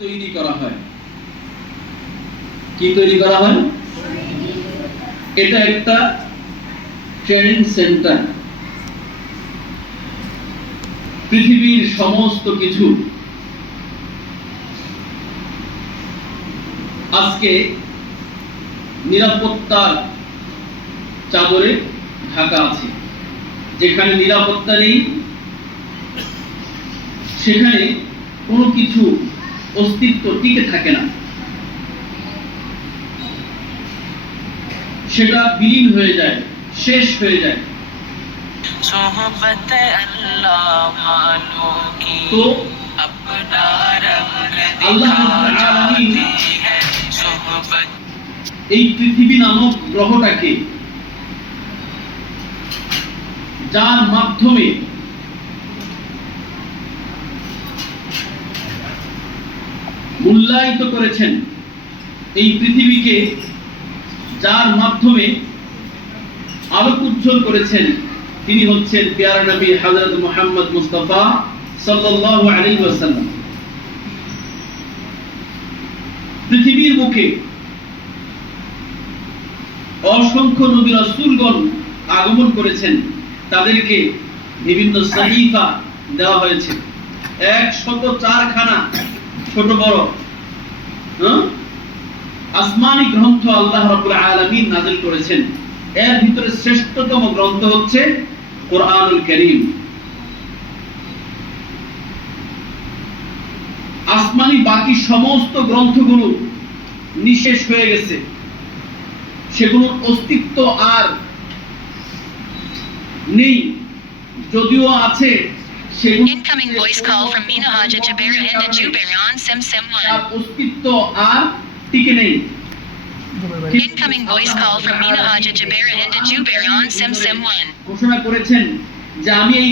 তৈরি করা হয়। কি তৈরি করা হয়? এটা একটা ট্রেনিং সেন্টার। পৃথিবীর সমস্ত কিছু আজকে নিরাপত্তার চাদরে ঢাকা আছে। যেখানে নিরাপত্তা নেই সেখানে কোনো কিছু অস্তিত্ব টিকে থাকে না, সেটা বিলীন হয়ে যায়, শেষ হয়ে যায়। তো আল্লাহ রাব্বুল আলামিন এই পৃথিবী নামক গ্রহটাকে, যার মাধ্যমে মূল্যায়িত করেছেন, এই পৃথিবীকে যার মাধ্যমে আলোক উজ্জ্বল করেছেন, তিনি হচ্ছেন প্যারা নবী হযরত মুহাম্মদ মুস্তাফা সাল্লাল্লাহু আলাইহি ওয়াসাল্লাম। পৃথিবীর বুকে অসংখ্য নবী রাসূলগণ আগমন করেছেন, তাদেরকে বিভিন্ন সহিফা দেওয়া হয়েছে, 104খানা ছোট বড় আসমানি গ্রন্থ আল্লাহ রাব্বুল আলামিন নাযিল করেছেন। এর ভিতরে শ্রেষ্ঠতম গ্রন্থ হচ্ছে কোরআনুল কারীম। আসমানি বাকি সমস্ত গ্রন্থগুলো নিঃশেষ হয়ে গেছে, সেগুলোর অস্তিত্ব আর নেই, যদিও আছে Incoming voice call from Mina Haja Jabir Hinda Jubair on Sim Sim 1. অস্তিত্ব আর টিকে নেই। Incoming voice call from Mina Haja Jabir Hinda Jubair on Sim Sim 1. ঘোষণা করেছেন যে আমি এই